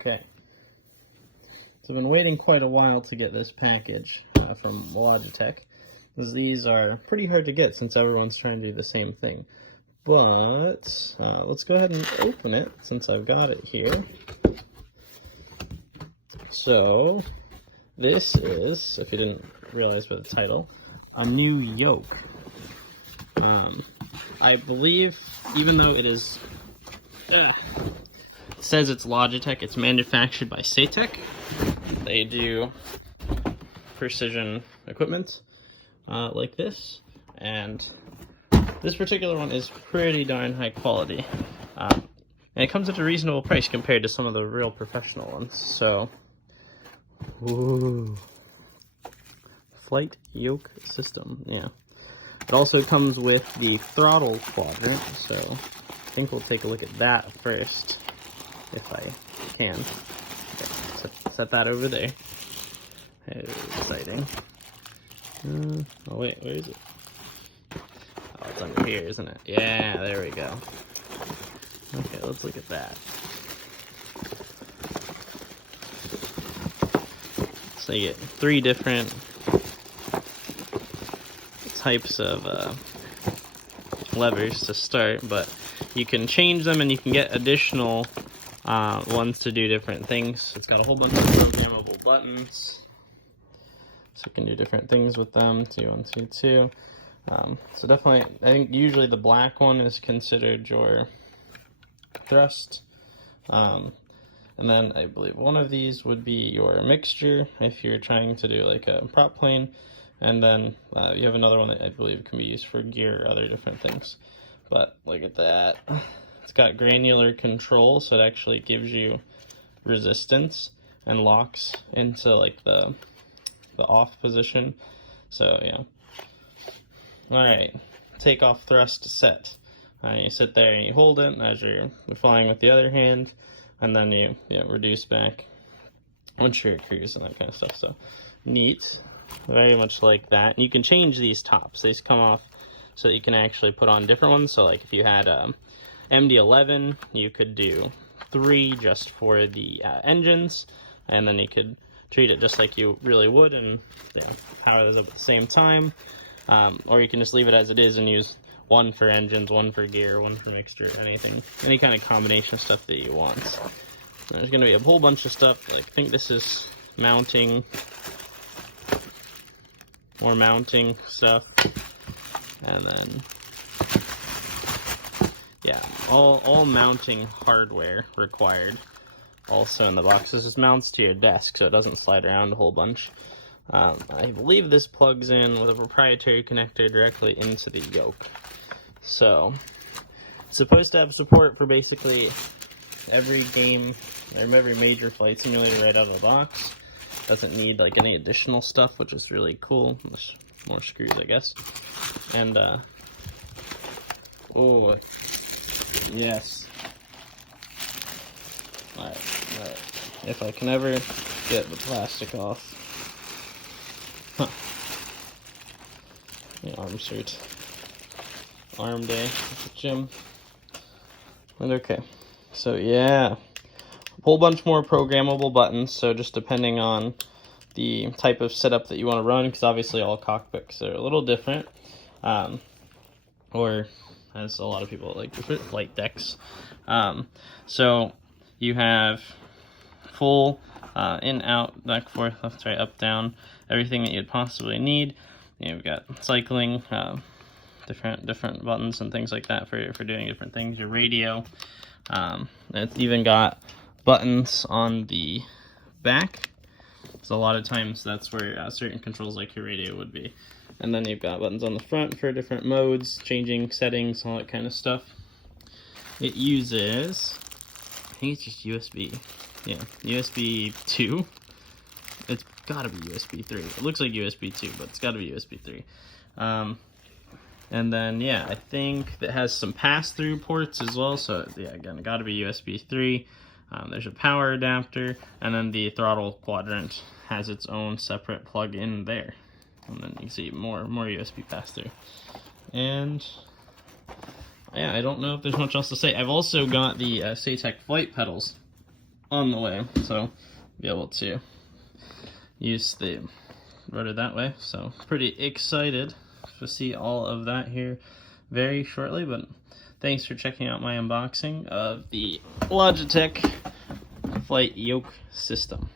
Okay. So I've been waiting quite a while to get this package from Logitech, because these are pretty hard to get since everyone's trying to do the same thing. But let's go ahead and open it since I've got it here. So this is, if you didn't realize by the title, a new Yoke. I believe, even though it is, it says it's Logitech, it's manufactured by Saytech. They do precision equipment like this, and this particular one is pretty darn high quality. And it comes at a reasonable price compared to some of the real professional ones. So, ooh. Flight Yoke system, yeah. It also comes with the throttle quadrant, so I think we'll take a look at that first, if I can. Okay, set that over there. Exciting. Oh wait, where is it? Oh, it's under here, isn't it? Yeah, there we go. Okay, let's look at that. So you get 3 different types of levers to start, but you can change them and you can get additional ones to do different things. It's got a whole bunch of programmable buttons, so you can do different things with them. 2, 1, 2, 2. So definitely, I think usually the black one is considered your thrust, and then I believe one of these would be your mixture if you're trying to do like a prop plane. And then you have another one that I believe can be used for gear or other different things. But look at that. It's got granular control, so it actually gives you resistance and locks into like the off position. So yeah. Alright, takeoff thrust set. You sit there and you hold it as you're flying with the other hand, and then you reduce back once you're at cruise and that kind of stuff. So neat. Very much like that. You can change these tops. These come off so that you can actually put on different ones. So like if you had MD-11, you could do 3 just for the engines, and then you could treat it just like you really would and power those up at the same time. Or you can just leave it as it is and use 1 for engines, 1 for gear, 1 for mixture, anything, any kind of combination of stuff that you want. And there's going to be a whole bunch of stuff. Like I think this is mounting. More mounting stuff, and then yeah, all mounting hardware required. Also in the box, this just mounts to your desk, so it doesn't slide around a whole bunch. I believe this plugs in with a proprietary connector directly into the Yoke. So it's supposed to have support for basically every game or every major flight simulator right out of the box. Doesn't need like any additional stuff, which is really cool. There's more screws, I guess. And oh yes. Alright. If I can ever get the plastic off. Huh. The arm suit. Arm day at the gym. And okay. So yeah. A whole bunch more programmable buttons, so just depending on the type of setup that you want to run, because obviously all cockpits are a little different, or as a lot of people like different flight decks. So you have full in, out, back, forth, left, right, up, down, everything that you'd possibly need. You've got cycling, different buttons and things like that for doing different things. Your radio, it's even got buttons on the back, so a lot of times that's where certain controls like your radio would be. And then you've got buttons on the front for different modes, changing settings, all that kind of stuff. It uses, I think it's just USB, yeah, USB 2. It's gotta be USB 3. It looks like USB 2, but it's gotta be USB 3. And then, yeah, I think it has some pass-through ports as well, so yeah, again, it gotta be USB 3. There's a power adapter, and then the throttle quadrant has its own separate plug-in there. And then you can see more USB pass-through. And yeah, I don't know if there's much else to say. I've also got the Saytech flight pedals on the way, so be able to use the rotor that way. So pretty excited to see all of that here very shortly, but thanks for checking out my unboxing of the Logitech Flight Yoke system.